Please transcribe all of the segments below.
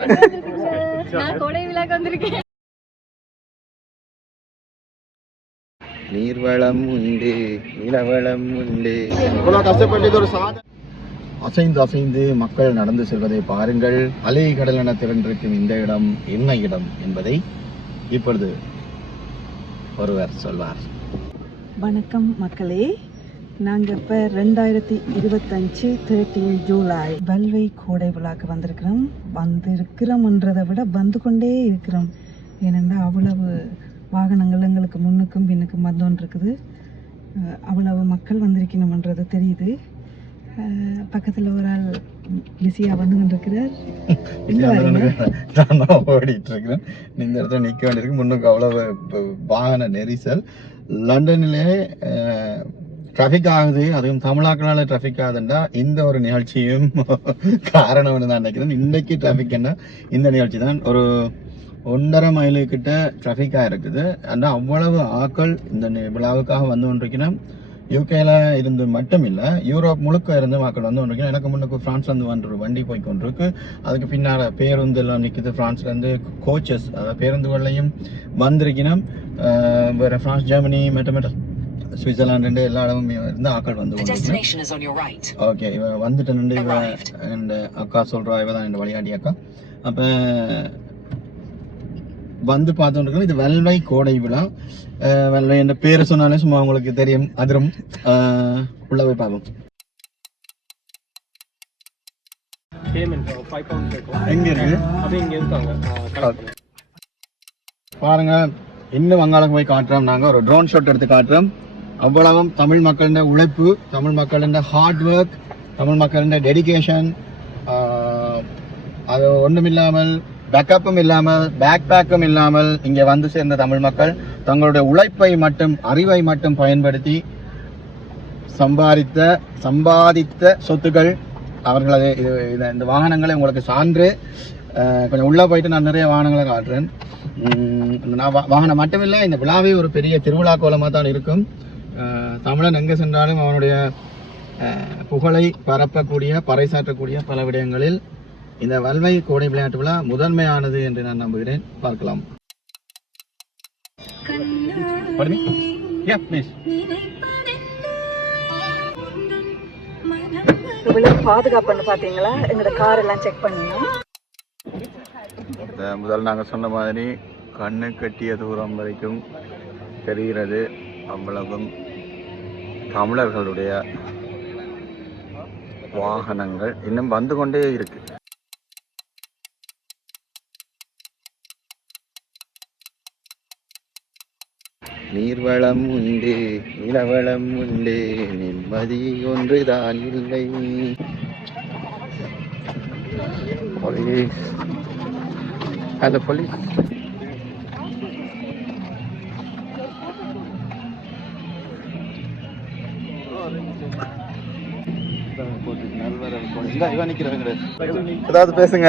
நான் கோடை விழாக்கு வந்திருக்கேன். நீர்வளம் உண்டு நிலவளம் உண்டு. இவ்வளோ கஷ்டப்பட்டு இது ஒரு சாதனை. அசைந்து அசைந்து மக்கள் நடந்து செல்வதை பாருங்கள். அலை கடல் என திரண்டிருக்கும் இந்த இடம் என்ன இடம் என்பதை இப்பொழுது ஒருவர் சொல்வார். வணக்கம் மக்களே. நாங்கள் இப்போ ரெண்டாயிரத்தி இருபத்தஞ்சு தேர்ட்டீன் ஜூலை வல்வை கோடை விழாக்கு வந்திருக்கிறோம். வந்திருக்கிறோம்ன்றதை விட வந்து கொண்டே இருக்கிறோம். ஏனென்றால் அவ்வளவு வாகனங்கள் எங்களுக்கு முன்னுக்கும் பின்னுக்கும் வந்தோன்னு இருக்குது அவ்வளவு மக்கள் வந்திருக்கணுமன்றது தெரியுது. பக்கத்தில் ஒரு ஆள் பிஸியாக வந்து கொண்டிருக்கிறார்? நான் ஓடிட்டு இருக்கிறேன் இந்த இடத்துல நிற்க வேண்டியிருக்கு. முன்னுக்கு அவ்வளவு வாகன நெரிசல். லண்டனிலே டிராஃபிக் ஆகுது. அதுவும் தமிழாக்களால் டிராஃபிக் ஆகுதுண்டா இந்த ஒரு நிகழ்ச்சியும் காரணம்னு தான் நினைக்கிறேன். இன்றைக்கு டிராஃபிக் என்ன? இந்த நிகழ்ச்சி தான் ஒரு ஒன்றரை மைலுக்கிட்ட டிராஃபிக்காக இருக்குது. ஆனால் அவ்வளவு ஆக்கள் இந்த விழாவுக்காக வந்து கொண்டிருக்கணும். யூகேல இருந்து மட்டும் இல்லை யூரோப் முழுக்க இருந்து மக்கள் வந்து ஒன்று எனக்கு முன்னுக்கு பிரான்ஸ்லேருந்து வந்து வண்டி போய் கொண்டிருக்கு. அதுக்கு பின்னால் பேருந்தெல்லாம் நிற்குது ஃப்ரான்ஸ்லேருந்து கோச்சஸ் அதாவது பேருந்துகள்லையும் வந்திருக்கணும். வேறு ஃப்ரான்ஸ் ஜெர்மனி மெட்ட மெட்ட சுவிட்சர்லாண்டு எல்லா இடமும் இருந்து ஆட்கள் வந்து. ஓகே இவ வந்துட்டு இவ. இந்த அக்கா சொல்றா இவ தான் இந்த வழிகாட்டி அக்கா. அப்ப வந்து பார்த்துட்டு இது வெல்வை கோடை விழா. வெல்வை என்ற பேரை சொன்னாலே சும்மா உங்களுக்கு தெரியும் அதிரும். உள்ள போய் பார்ப்போம். எங்க இருக்கு? பாருங்க இன்னும் வங்காளம் போய் காட்டுறோம். நாங்க ஒரு ட்ரோன் ஷாட் எடுத்து காட்டுறோம். அவ்வளவும் தமிழ் மக்களின் உழைப்பு தமிழ் மக்களின் ஹார்ட் ஒர்க் தமிழ் மக்களின் டெடிகேஷன் அது ஒன்றும் இல்லாமல் பேக்கப்பும் இல்லாமல் பேக் பேக்கும் இல்லாமல் இங்கே வந்து சேர்ந்த தமிழ் மக்கள் தங்களுடைய உழைப்பை மட்டும் அறிவை மட்டும் பயன்படுத்தி சம்பாதித்த சம்பாதித்த சொத்துக்கள் அவர்களது இது இந்த வாகனங்களை உங்களுக்கு சான்று கொஞ்சம் உள்ளே போயிட்டு நான் நிறைய வாகனங்களை காட்டுறேன். நான் வாகனம் மட்டுமில்லை இந்த விழாவே ஒரு பெரிய திருவிழா கோலமாக தான் இருக்கும். தமிழன் எங்கே சென்றாலும் அவனுடைய புகழை பரப்பக்கூடிய பறைசாற்றக்கூடிய பல விடயங்களில் இந்த வல்வை கோடை விளையாட்டு விழா முதன்மையானது என்று நான் நம்புகிறேன். பார்க்கலாம். இவ்வளவு பாதுகாப்புன்னு பார்த்தீங்களா? எங்களோட கார் எல்லாம் செக் பண்ணினோம் முதல் நாங்கள் சொன்ன மாதிரி கண்ணு கட்டிய தூரம் வரைக்கும் தெரிகிறது. அவ்வளவும் தமிழர்களுடைய வாகனங்கள் இன்னும் வந்து கொண்டே இருக்கு. நீர்வளம் உண்டு நிலவளம் உண்டு நிம்மதி ஒன்றுதான் இல்லை. Police Hello. ஏதாவது பேசுங்க.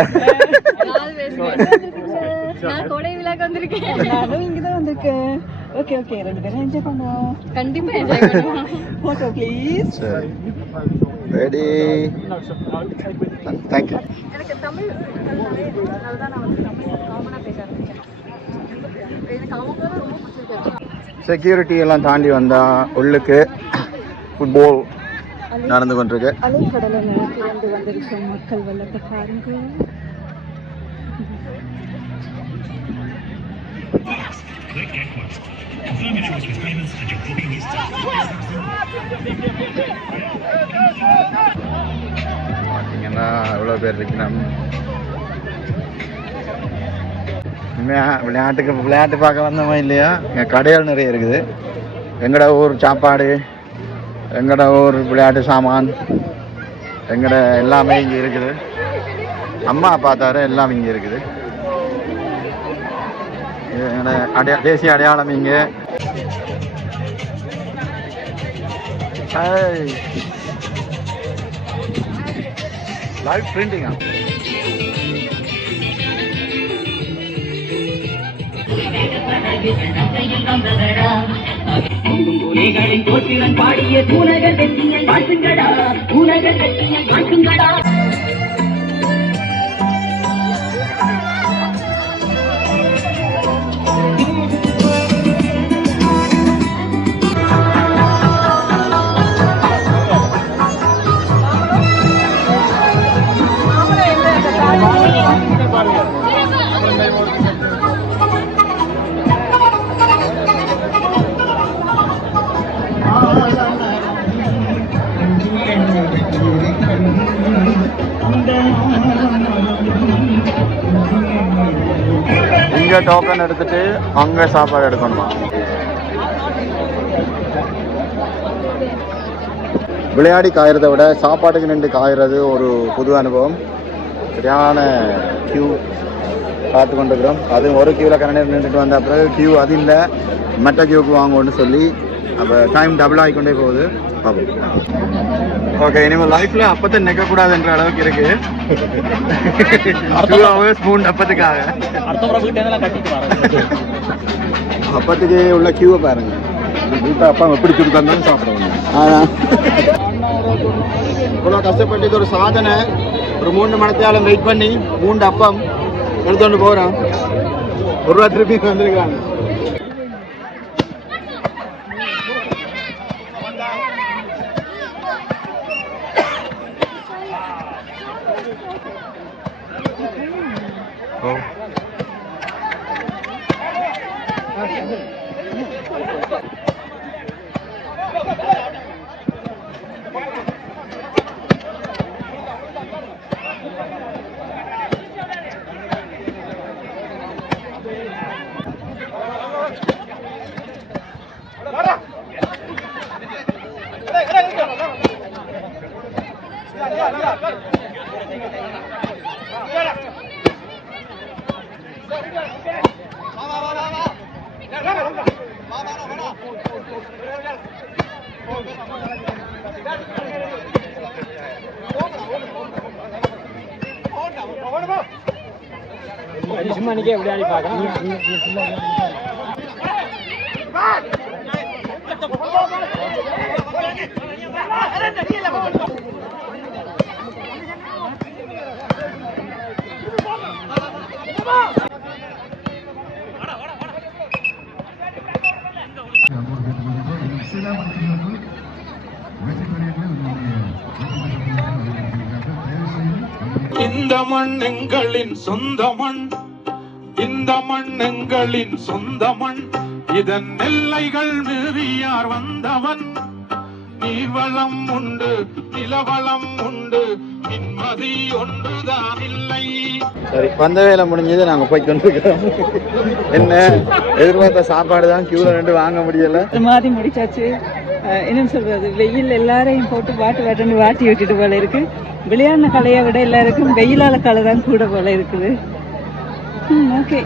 கோடை விழாக்கு வந்திருக்கேன். நானும் இங்கே தான் வந்திருக்கேன். ஓகே ஓகே ரெண்டு பேரும் என்ஜாய் பண்ணுவோம். கண்டிப்பா என்ஜாய் பண்ணுவோம். ஃபோட்டோ ப்ளீஸ் ரெடி தேங்க்யூ எனக்கு தமிழ் கலந்தாலே அதனால தான் நான் வந்து தமிழ் காமனாக பேச ஆரம்பிச்சேன். எனக்கு அவங்க ரொம்ப பிடிச்சிருக்கு. செக்யூரிட்டி எல்லாம் தாண்டி வந்தா உள்ளுக்கு ஃபுட்பால் நடந்து கொண்டிருக்கு. அலைக்கடலை திறந்து வந்திருக்கும் மக்கள் வெள்ளத்தை பாருங்க பார்த்தீங்கன்னா எவ்வளோ பேர் உண்மையா விளையாட்டுக்கு விளையாட்டு பார்க்க வந்தோமா இல்லையா? இங்கே கடைகள் நிறைய இருக்குது. எங்கட ஊர் சாப்பாடு? எங்கட ஊர் விளையாட்டு சாமான் எங்கட எல்லாமே இங்கே இருக்குது. அம்மா பார்த்தாரு எல்லாம் இங்கே இருக்குது. இது எங்கட அடையா தேசிய அடையாளம் இங்கே. லைவ் பிரிண்டிங்கா பூனைகளின் தோற்றிலன் பாடிய பூனகர் வெற்றியை பாட்டுங்கடா பூனகர் வெற்றியை பாட்டுங்கடா இங்க டோக்கன் எடுத்துட்டு அங்க சாப்பாடு எடுக்கணுமா? விளையாடி காயறதை விட சாப்பாட்டுக்கு நின்று காயறது ஒரு புது அனுபவம். சரியான கியூ பார்த்து கொண்டிருக்கிறோம். அது ஒரு கியூவில் கரண்ட் நின்றுட்டு வந்த பிறகு கியூ அது இல்லை. மெட்ட கியூக்கு வாங்குவோன்னு சொல்லி அப்போ டைம் டபுள் ஆகிக்கொண்டே போகுது. பார்ப்போம் ஓகே இனிமேல் லைஃப்ல அப்பத்தை நிற்கக்கூடாதுன்ற அளவுக்கு இருக்கு. டூ ஹவர்ஸ் மூணு அப்பத்துக்காக. அப்பத்துக்கு உள்ள கியூவை பாருங்க. வீட்டை அப்பா எப்படி கொடுத்தாலும் சாப்பிடுவாங்க இவ்வளோ கஷ்டப்பட்டு இது ஒரு சாதனை. ஒரு மூணு மணத்தையாலும் வெயிட் பண்ணி மூணு அப்பம் எடுத்துட்டு போகிறோம் ஒரு ரூபா திருப்பி வந்திருக்காங்க. சும்மா நிக்க விளையாடி பார்க்கலாம். இந்த மண் எங்களின் சொந்த மண் இந்த மண் எங்களின் சொந்த மண் இதன் எல்லைகள் மீறியார் வந்தவன். நீர்வளம் உண்டு நிலவளம் உண்டு நிம்மதி ஒன்றுதான் இல்லை. சரி வந்த வேலை முடிஞ்சது நாங்கள் போய் கொண்டிருக்கிறோம். என்ன எதிர்பார்த்த சாப்பாடு தான் கியூவில் நின்று வாங்க முடியல. மாதிரி முடிச்சாச்சு. என்னன்னு சொல்றது வெயில் எல்லாரையும் போட்டு வாட்டு வாட்டுன்னு வாட்டி விட்டுட்டு போல இருக்கு. விளையாடின கலையை விட எல்லாருக்கும் வெயிலால கலை தான் கூட போல இருக்குது. ஓகே